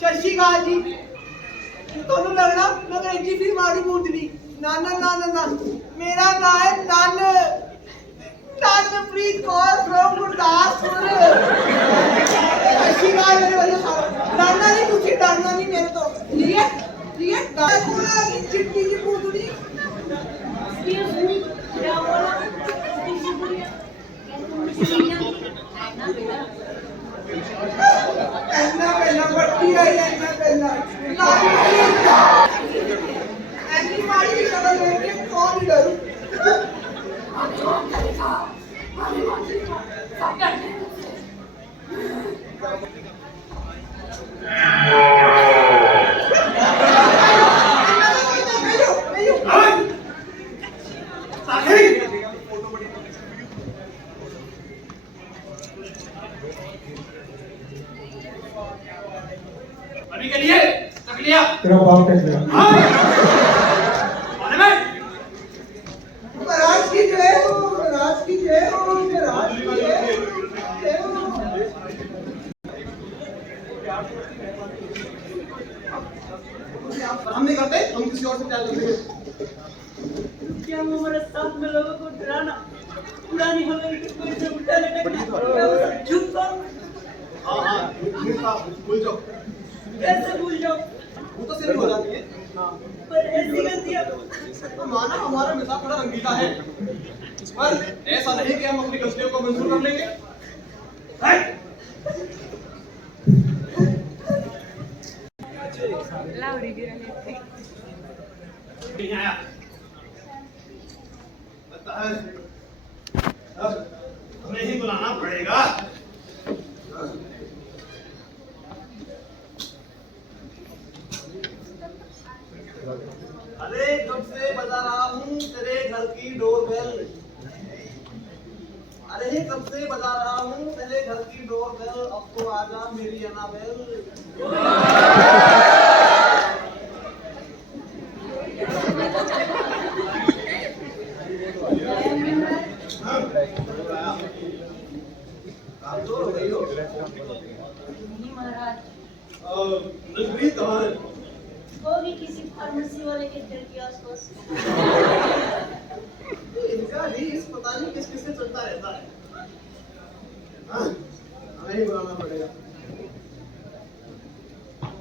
शशिकाल जी ਤੁਹਾਨੂੰ ਲੱਗਦਾ ਮੈਂ ਅੰਗਰੇਜ਼ੀ ਫਿਲਮ ਆੜੀ ਬੋਲਦੀ ਨਾ ਨਾ ਨਾ ਨਾ ਨਾ ਮੇਰਾ ਨਾਮ ਹੈ ਤਨਪ੍ਰੀਤ ਕੌਰ ਫਰੋਮ ਗੁਰਦਾਸਪੁਰ ਸ਼शिਕਾਲ ਮੇਰੇ ਵੱਲੋਂ ਸਾਰਾ ਡਰਨਾ ਨਹੀਂ ਤੁਸੀਂ ਡਰਨਾ ਨਹੀਂ ਮੇਰੇ ਤੋਂ ਠੀਕ ਹੈ ਗੱਲ ਕੋਲ ਆ ਗਈ ਚਿੱਟੀ ਜੀ ਬੋਲਦੀ एक्सक्यूज मी क्या बोला किसी बोलिए ਐਨਾ ਪਹਿਲਾਂ ਵੱਡੀ ਆਈ ਐਨਾ ਪਹਿਲਾਂ ਐਨੀ ਮਾਰੀ ਦੀ ਸ਼ਕਲ ਦੇਖ ਕੇ ਕੌਣ ਹੀ ਡਰੂ अभी के लिए तक लिया तेरा बाप कह दिया महाराज की जय हो महाराज की जय हो महाराज की जय हो हम नहीं करते हम किसी और से प्यार करते हैं क्या हमारे साथ में लोगों को डराना पुरानी हवेली के कोई से उठाने लगना चुप करो हाँ भूल जाओ कैसे भूल जाओ वो तो सिर्फ हो जाती है पर ऐसी गलतियां तो माना हमारा मिजाज थोड़ा रंगीला है पर ऐसा नहीं कि हम अपनी गलतियों को मंजूर कर लेंगे नहीं आया लगता है अब हमें ही बुलाना पड़ेगा अरे कब से बजा रहा हूँ तेरे घर की डोरबेल अरे कब से बजा रहा हूँ तेरे घर की डोरबेल अब तो आजा मेरी अनाबेल नहीं महाराज नजरीत कहाँ है होगी किसी फार्मेसी वाले के घर के आसपास इनका भी इस पता नहीं किस किस से चलता रहता है हाँ, हमें ही बुलाना पड़ेगा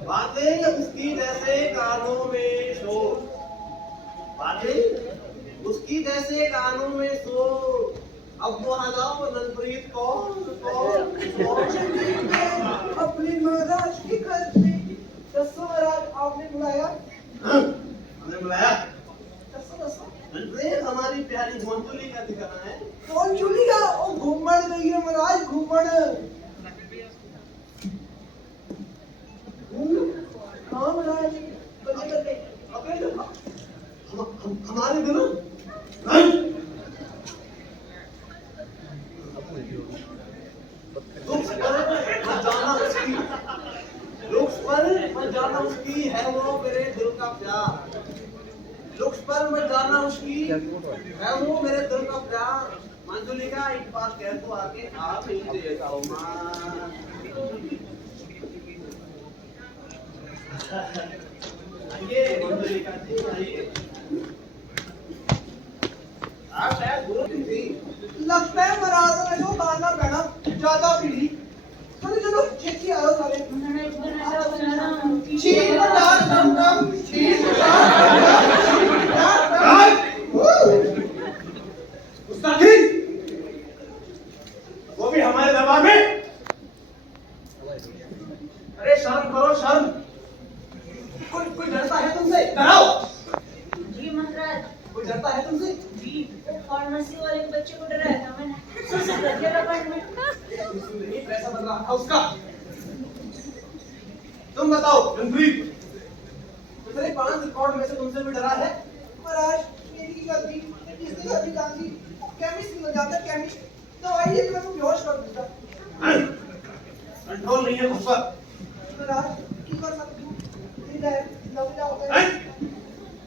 बातें उसकी जैसे कानों में शोर बातें उसकी जैसे कानों में शोर अब वहाँ जाओ नंदप्रीत कौन अपनी महाराज की घर पे दसो महाराज आपने बुलाया हमने बुलाया दसो नंदप्रीत हमारी प्यारी गोंचुली का ठिकाना है कौन चुनेगा ओ घूमड़ गई है महाराज घूमड़ हाँ महाराज बल्ले बल्ले अपने हमारे दिनों जाना उसकी है वो मेरे दिल का प्यार लुक्स पर मत जाना उसकी है वो मेरे दिल का प्यार मंजुली का एक बात कह तो आके आप मिलते जाओ मां आइए मंजुली का जी आइए आप शायद भूल गई थी लगता है महाराज ने जो गाना गाना ज्यादा पीड़ी चलो चलो छेती आओ सारे चीन बजा दम दम चीन बजा उसका ठीक वो भी हमारे दरबार में अरे शर्म करो शर्म कोई डरता है तुमसे डराओ जी महाराज कोई डरता है तुमसे जी फार्मेसी वाले के बच्चे को डराया था मैंने सबसे बढ़िया अपार्टमेंट नहीं पैसा बन रहा था उसका तुम बताओ रणप्रीत पिछले 5 रिकॉर्ड में से तुमसे भी डरा है महाराज मेरी गलती जिसने गलती जानी केमिस्ट में जाता केमिस्ट दवाई लेके मैं बेहोश कर दूंगा कंट्रोल नहीं है उस पर महाराज की कर सकती हूँ ये लव जाओ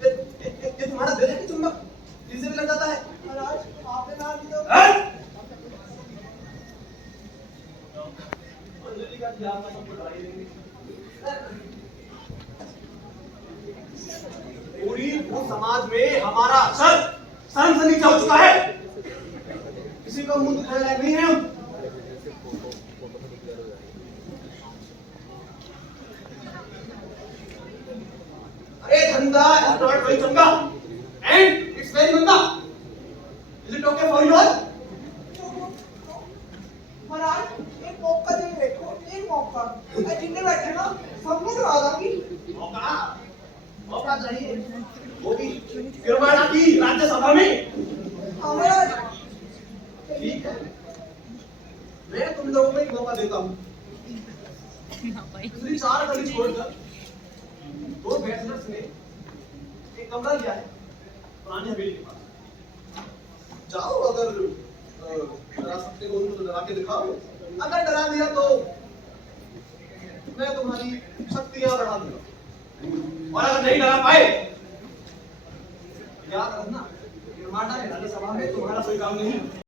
ये तुम्हारा दिल है कि चुम्बक दिल से भी लग जाता है महाराज आपने नाम दिया अंजलि पूरी भू समाज में हमारा सर सर से नीचे हो चुका है। किसी को मुंह दिखाने लायक नहीं है हम। अरे धंधा is not very चंगा and it's very गंदा। Is it okay for you all? महाराज एक मौका दे देखो, एक मौका। जितने बैठे ना सबको डरा दूंगी। मौका मौका चाहिए वो भी गिरवाड़ा की राज्यसभा में। महाराज ठीक है, मैं तुम लोगों को एक मौका देता हूँ। दूसरी 4 गली छोड़कर 2 बैचलर्स ने एक कमरा लिया है पुरानी हवेली के पास। जाओ, अगर डरा सकते हो उनको तो डरा के दिखाओ। अगर डरा दिया तो मैं तुम्हारी शक्तियां बढ़ा दूंगा, और अगर नहीं डरा पाए याद रखना, निर्माता में राज्यसभा में तुम्हारा कोई काम नहीं है।